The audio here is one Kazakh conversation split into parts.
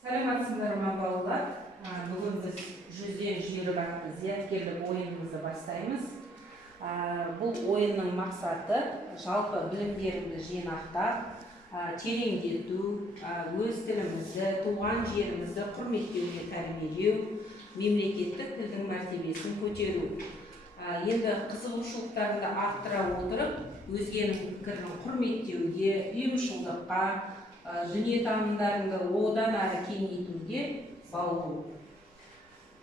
Саламатсыздар ма балалар? Бүгін біз жүзден жүйрік атты зияткерлік ойынымызды бастаймыз. Бұл ойынның мақсаты жалпы білімдерімізді жинақтап, тереңдету, өз тілімізді, туған жерімізді құрметтеуге тәрбиелеу, мемлекеттік тілдің мәртебесін көтеру. Енді қызығушылықтарында арттыра отырып, өзгенің пікірін құрметтеуге, ұйымшылдыққа, дүниетанымдарыңды одан әрі кеңейтуге баулу.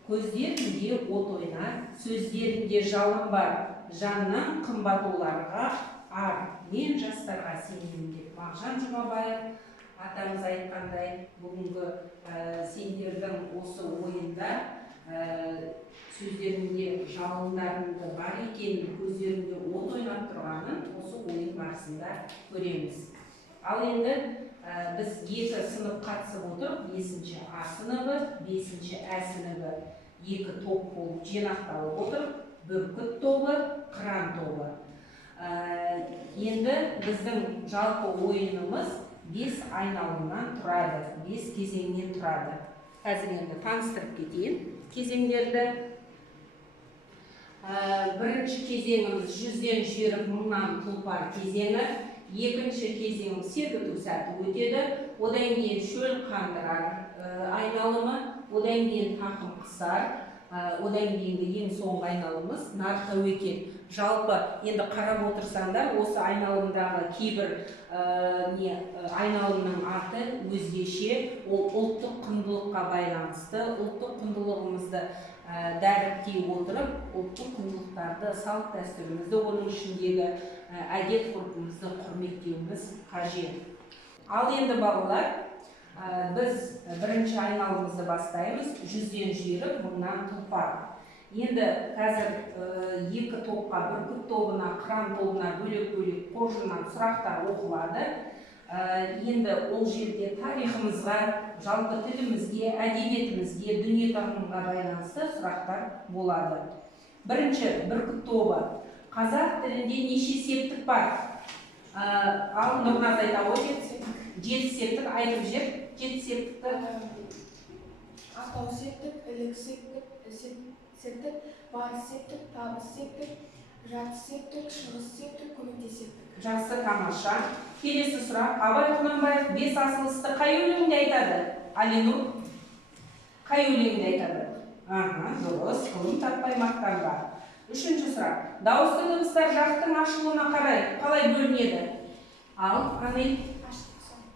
Көздерінде от ойнар, сөздерінде жалын бар, жаннан қымбат оларға ар. Мен жастарға сенемін деп Мағжан Жұмабаев атамыз айтқандай, бүгінгі сендердің осы ойында сөздерінде жалындарыңды бар екенін, көздерінде от ойнап тұрғанын осы ойын барысында көреміз. Ал енді біз екі сынып қатысып отырып, 5-ші А сыныбы, 5-ші Ә сыныбы екі топ болып жинақталып отырып, бүркіт тобы, қыран тобы. Енді біздің жалпы ойынымыз 5 айналымнан тұрады, 5 кезеңнен тұрады. Қазір енді таныстырып кетейін кезеңдерді. Бірінші кезеңіміз жүзден жүйрік мыңнан тұлпар кезеңі. Екінші кезең сергіту сәті өтеді, одан кейін шөл қандырар айналымы, одан кейін тақым қысар, одан кейінгі ең соңғы айналымыз нар тәуекел. Жалпы енді қарап отырсаңдар, осы айналымдағы кейбір айналымның аты өзгеше, ол ұлттық құндылыққа байланысты, ұлттық құндылығымызды дәріптей отырып, ұлттық құндылықтарды, салт дәстүрімізді, оның ішіндегі әдет ғұрпымызды құрметтеуіміз қажет. Ал енді балалар, біз бірінші айналымызды бастаймыз. Жүзден жүйрік мыңнан тұлпар. Енді қазір екі топқа, бүркіт тобына, қыран тобына бөлек-бөлек қоржыннан сұрақтар оқылады. Енді ол жерде тарихымызға, жалпы тілімізге, әдебиетімізге, дүниетанымға байланысты сұрақтар болады. Бірінші бүркіт тобы. Қазақ тілінде неше септік бар? Ал Нұрназ айта ғой, 7 септік айтып жер. 7 септікті. Атау септік, ілік септік, барыс септік, табыс септік, жатыс септік, шығыс септік, көмекте септік. Жақсы, тамаша. Келесі сұрақ. Абай Құнанбаев 5 асыл істі қай өлеңде айтады? Алинұр қай өлеңде айтады? Дұрыс, ғылым таппай мақтанба. Үшінші сұрақ. Дауысты дыбыстар жақтың ашылуына қарай қалай бөлінеді? Ал,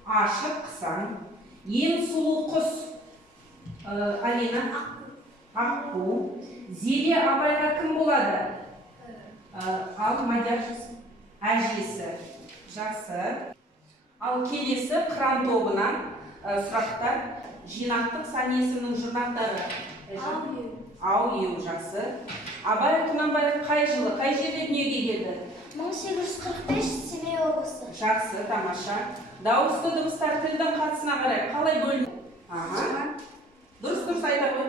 ашық, қысаң. Ең сұлу құс? Алина? Аққу. Зере Абайға кім болады? Ал, Мадияр? Әжесі. Жақсы. Ал келесі қыран тобынан сұрақтар. Жинақтық сан есімнің жұрнақтары. Ау-еу, жақсы. Абай Құнанбаев қай жылы, қай жерде дүниеге келді? 1845 Семей облысы. Жақсы, тамаша. Дауысты дыбыстар тілдің қатысына қарай қалай бөлінеді? Дұрыс айта ғой.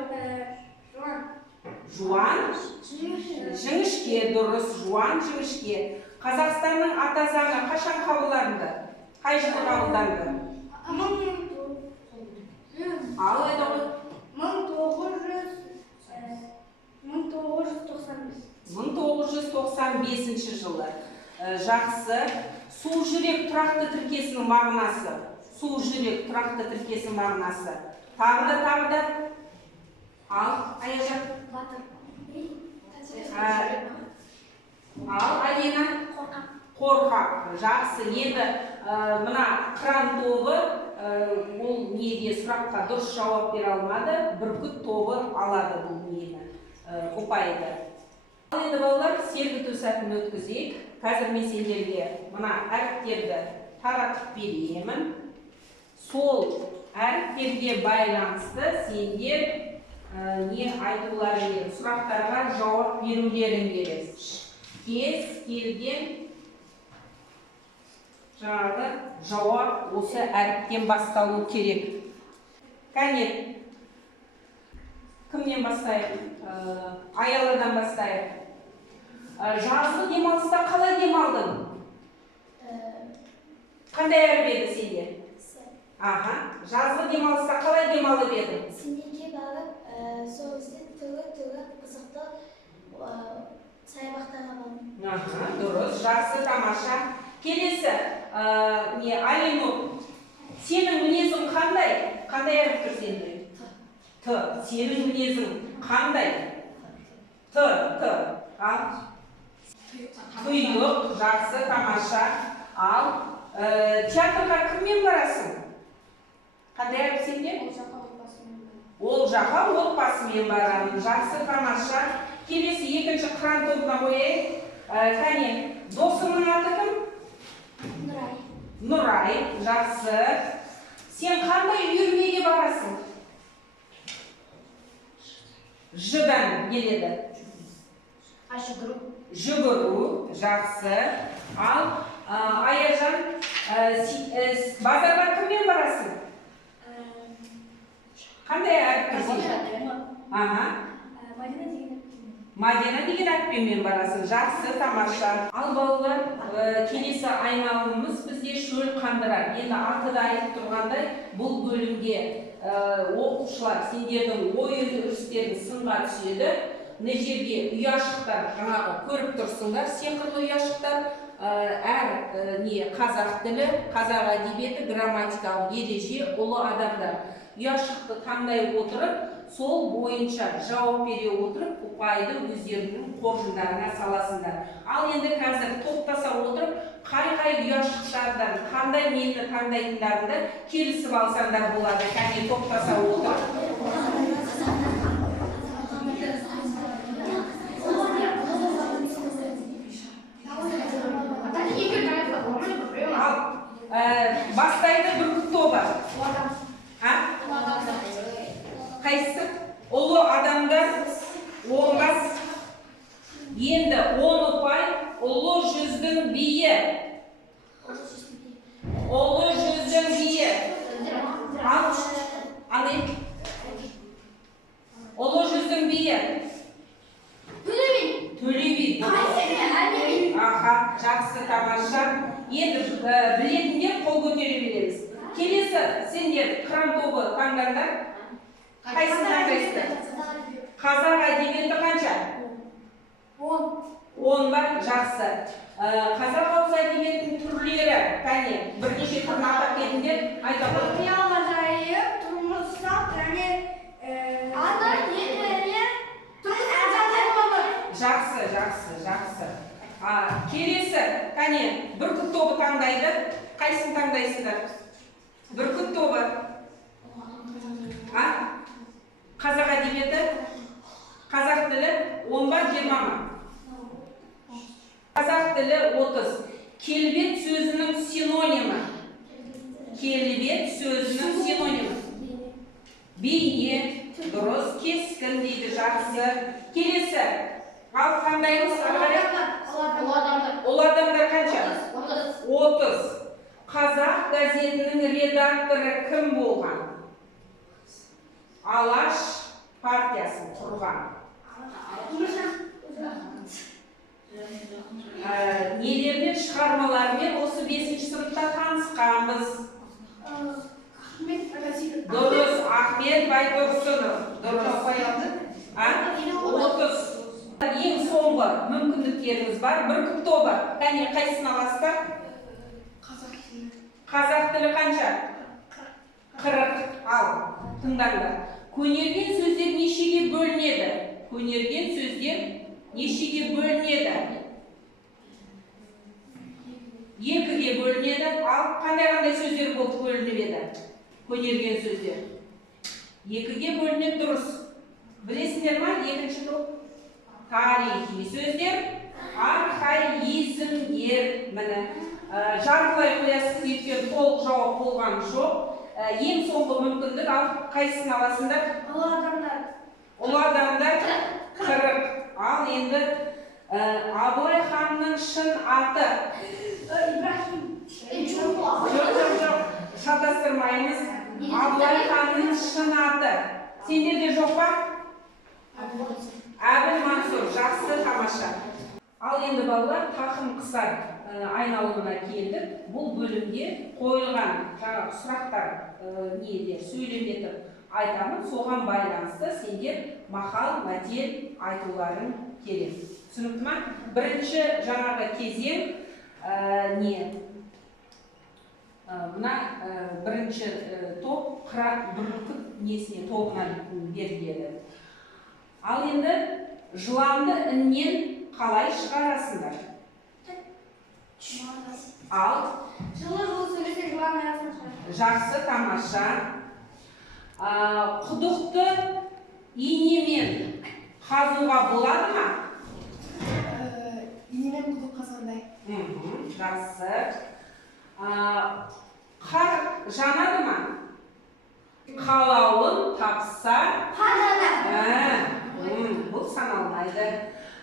Жуан. Жіңішке, дұрыс. Жуан, жіңішке. Қазақстанның ата заңы қашан қабылданды? Қай жылы қабылданды? Ал айта ғой. 1995 жылы. Жақсы. Су жүрек тұрақты тіркесінің мағынасы. Су жүрек тұрақты тіркесінің мағынасы. Тағы да. Ал, Аяжан. Ал, Алина. Қорқақ. Жақсы. Енді мына қыран тобы ол неге сұраққа дұрыс жауап бере алмады. Бүркіт тобы алады бұл нені. Ұпайды. Ал енді балалар, сергіту сәтін өткізейік. Қазір мен сендерге мына әріптерді таратып беремін. Сол әріптерге байланысты сендер не айтуларың, сұрақтарға жауап берулерің керек. Кез келген жаңағы жауап осы әріптен басталу керек. Кәне, кімнен бастайық? Аяладан бастайық. Жазғы демалыста қалай демалдың? Қандай әріп еді сенде? Аха, жазғы демалыста қалай демалып едің? Семейге барып, сол кезде түрлі қызықты саябақтарға бардым. Аха, дұрыс, жақсы, тамаша. Келесі, Алинур, сенің мінезің қандай? Қандай әріп тұр сенде? Т. Сенің мінезің қандай? Т. Ал. Тұйық, жақсы, тамаша. Ал, театрға кіммен барасың? Қандай әріп сенде? Ол жаққа отбасымен барамын. Жақсы, тамаша. Келесі екінші қыран тобына қояйық. Кәне, досыңның аты кім? Нұрай. Нұрай, жақсы. Сен қандай үйірмеге барасың? Ж-дан келеді. Жүгіру, жақсы. Ал, Аяжан, базарға кіммен барасың? Қандай әріп тұрсың? Мадина деген әріппенмен барасың. Жақсы, тамаша. Ал балалар, келесі айналымыз бізде шөл қандырар. Енді аты да айтып тұрғандай, бұл бөлімде оқушылар сендердің ой өрістерін сынға түседі. Мына жерге ұяшықтар, жаңағы көріп тұрсыңдар, сиқырлы ұяшықтар. Қазақ тілі, қазақ әдебиеті, грамматикалық ереже, ұлы адамдар ұяшықты таңдай отырып, сол бойынша жауап бере отырып, ұпайды өздерінің қоржындарына саласыңдар. Ал енді қазір топтаса отырып, қай ұяшықтардан қандай мені таңдайтындарыңды келісіп алсаңдар болады. Кәне топтаса отырып. Бастайды бүркіт тобы. Қайсы? Ұлы адамдар 10. Енді 10 ұпай ұлы жүздің биі. Ұлы жүздің биі. Ұлы жүздің биі. Төле би. Аха, жақсы, тамаша. Енді білетіндер қол көтере береміз. Келесі сендер қыран тобы таңдандар. Қайсын таңдайсыздар? Қазақ әдебиеті қанша? 10 бар, жақсы. Қазақ ауыз әдебиетінің түрлері, кәне, бірнеше түрін атап кетіңдер, айта қойыңдар. Қиял ғажайып, тұрмыс салт, және Жақсы. Келесі, кәне, бүркіт тобы таңдайды. Қайсын таңдайсыздар? Бүркіт тобы. Қазақ әдебиеті, қазақ тілі 10 бар, 20 ма? Қазақ тілі 30. Келбет сөзінің синонимі. Келбет сөзінің синонимі. Бейне, дұрыс, кескін дейді, жақсы. Келесі, ал қандаймыз? Ұлы адамдар қанша? 30. Қазақ газетінің редакторы кім болған? Алаш партиясын құрған. Нелермен, шығармалармен осы 5-ші сыныпта танысқанбыз. Дұрыс, Ахмет Байтұрсынов. Дұрыс. 30. Ең соңғы мүмкіндіктеріңіз бар. Бүркіт тобы. Кәне, қайсын аласыздар? Қазақ тілі қанша? 40. Ал, тыңдаңдар. Көнерген сөздер нешеге бөлінеді? Көнерген сөздер нешеге бөлінеді? 2-ге бөлінеді. Ал, қандай сөздер болып бөлініп еді? Көнерген сөздер 2-ге бөлінеді, дұрыс. Білесіңдер ма? Екінші топ. Тарихи сөздер, архаизмдер. Міне, жартылай қоясыз, өйткені толық жауап болған жоқ. Ең соңғы мүмкіндік, ал қайсысын аласыңдар? Ұлы адамдар 40. Ал енді Абылай ханның шын аты. Жоқ, шатастырмаймыз. Абылай ханның шын аты. Сендерде жоқ па? Әбіл Мансұр, жақсы, тамаша. Ал енді балалар, тақым қысар айналымына келдік. Бұл бөлімде қойылған жаңағы сұрақтар неде сөйлемдетіп айтамын, соған байланысты сендер мақал, мәтел айтуларың керек. Түсінікті ме? Бірінші жаңағы кезең мына бірінші топ қырат бүркіт несіне тобына беріледі. Ал енді жыланды іннен қалай шығарасыңдар? Ал Жылы сөйлесе жылан арасына шығар. жақсы, тамаша. Құдықты инемен қазуға болады ма? Инемен құдық қазғандай. Жақсы. Қар жанады ма? Қалауын тапса? Бұл саналмайды.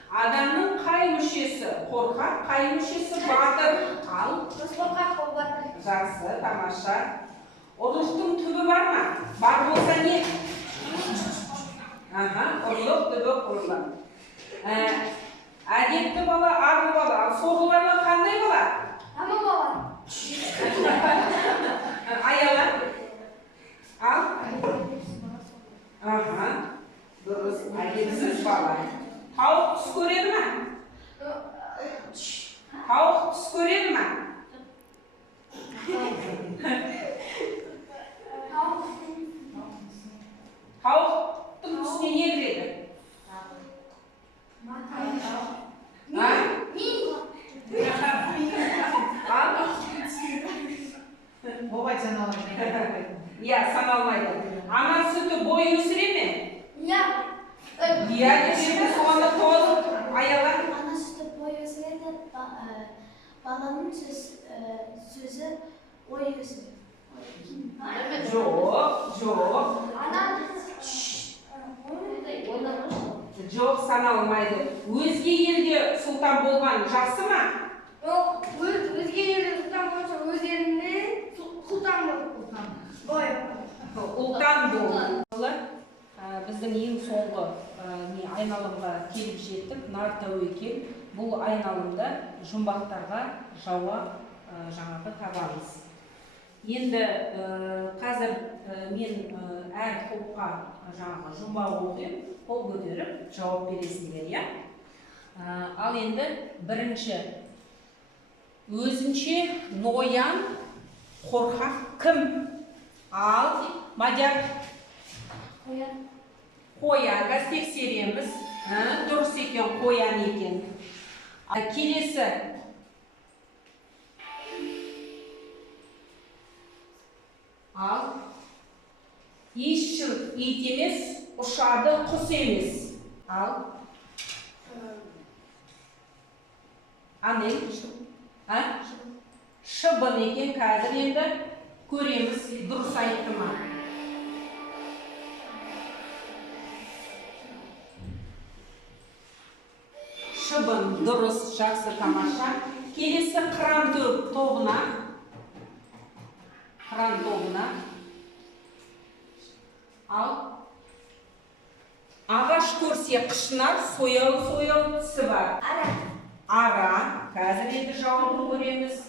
Адамның қай мүшесі қорқақ, қай мүшесі батыр? Ал? Қорқақ ол батыр. Жақсы, тамаша. Ұрлықтың түбі бар ма? Бар болса не? Ұрлық түбі құрылады. Әдепті бала, арлы бала. Сорлы бала қандай бала? Аман бала. Аяла. Ал? Дұрыс. Әдепсіз бала. Тауық түс көреді ме? Тауық түс көреді ме? Тауықтың түсіне не кіреді? Бобай саналмайды. Иә, саналмайды. Ана сүті бой өсіре ме? Иә. Иә, дегенде соғанда толып аяла. Ана сүті бой өсіреді, баланың сөзі ой өсіреді. Жоқ. Жоқ, саналмайды. Өзге елде сұлтан болған жақсы ма? Жоқ, өзге елде сұлтан болса, өз елінде сұлтан бол. Ұлтан бол. Біздің ең соңғы айналымға келіп жеттік. Нар тәуекел. Бұл айналымда жұмбақтарға жауап жаңағы табамыз. Енді қазір мен әр топқа жаңағы жұмбақ оқып, қол көтеріп жауап бересіңдер, иә? Ал енді бірінші өзінше ноян қорқақ кім? Ал Мадияр қоян, қазір тексереміз. Дұрыс екен, қоян екен. Келесі ал ешшіл ит емес, ұшады құс емес. Ал анен шыбын екен. Қазір енді көреміз, дұрыс айтты ма? Шыбын дұрыс, жақсы, тамаша. Келесі қыран тобына. Қыран тобына. Ал ағаш көрсе қышынар, сояу тісі бар. Ара. Қазір енді жауабын көреміз.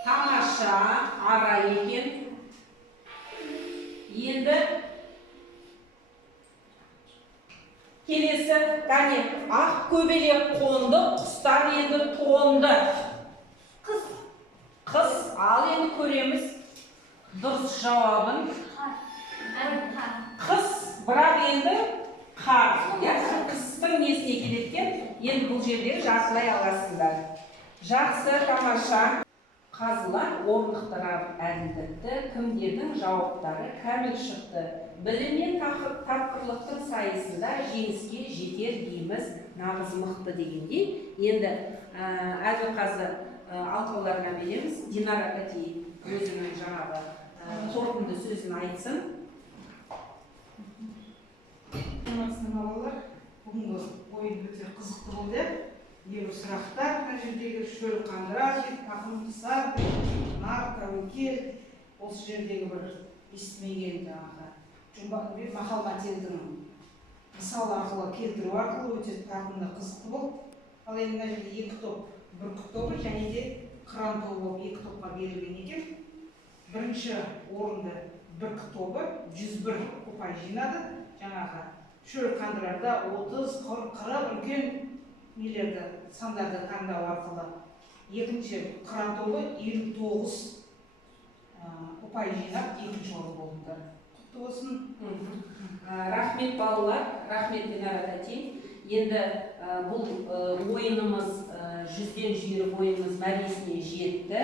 Тамаша, ара екен. Енді келесі, кәне, ақ көбелек қонды, құстар енді тоңды. Қыс, ал енді көреміз дұрыс жауабын. Қыс, бірақ енді қар. Қыстың несіне келеткен, енді бұл жерде жақсылай аласыңдар. Жақсы, тамаша. Қазылар орнықтырар әділдікті, кімдердің жауаптары кәміл шықты. Білім мен тапқырлықтың сайысында жеңіске жетер дейміз нағыз мықты дегендей. Енді Әділқазы алқауларына береміз. Динара Кәтей өзінің жаңағы қорытынды сөзін айтсын. Қымбатты балалар, бүгінгі ойын өте қызықты болды. Ебір сұрақтар, мына жердегі шөл қандыра, тақым қысар, нар тәуекел, осы жердегі бір естімеген жаңағы мақал мәтелдің мысал арқылы келтіру арқылы өте тартымды қызықты болды. Ал енді мына жерде екі топ бүркіт тобы және де қыран тобы болып екі топқа берілген екен. Бірінші орынды бүркіт тобы 101 ұпай жинады. Жаңағы шөл қандырарда 30, 40 үлкен нелерді, сандарды таңдау арқылы. Екінші қыран тобы 59 ұпай жинап, екінші орын болды. Құтты болсын. Рахмет балалар, рахмет Динара тәте. Енді бұл ойынымыз 100-ден жүйрік ойынымыз мәресіне жетті.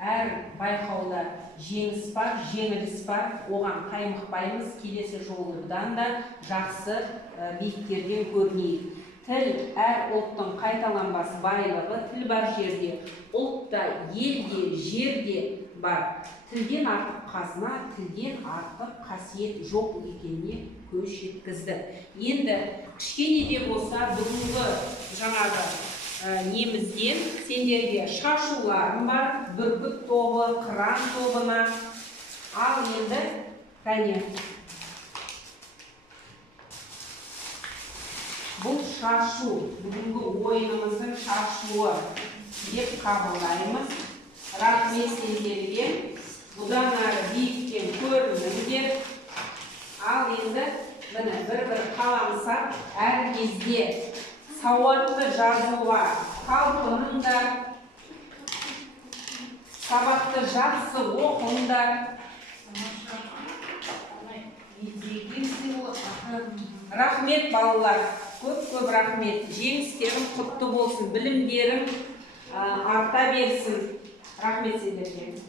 Әр байқауда жеңіс бар, жеңіліс бар. Оған қаймықпаймыз, келесі жолы бұдан да жақсы биіктерден көрінейік. Тіл әр ұлттың қайталанбас байлығы, тіл бар жерде, ұлтта, елде, жерде бар. Тілден артық қазына, тілден артық қасиет жоқ екеніне көз жеткіздік. Енді кішкене де болса бүгінгі жаңағы немізден сендерге шашуларым бар, бүркіт тобы, қыран тобына. Ал енді кәне бұл шашу, бүгінгі ойынымыздың шашуы деп қабылдаймыз. Рахмет сендерге. Бұдан әрі биіктен көрініңдер. Ал енді міне бір-бір қаламсақ әр кезде сауатты жазуға талпыныңдар, сабақты жақсы оқыңдар. Рахмет балалар, көп рахмет. Жеңістерің құтты болсын, білімдерің арта берсін. Рахмет сендерге.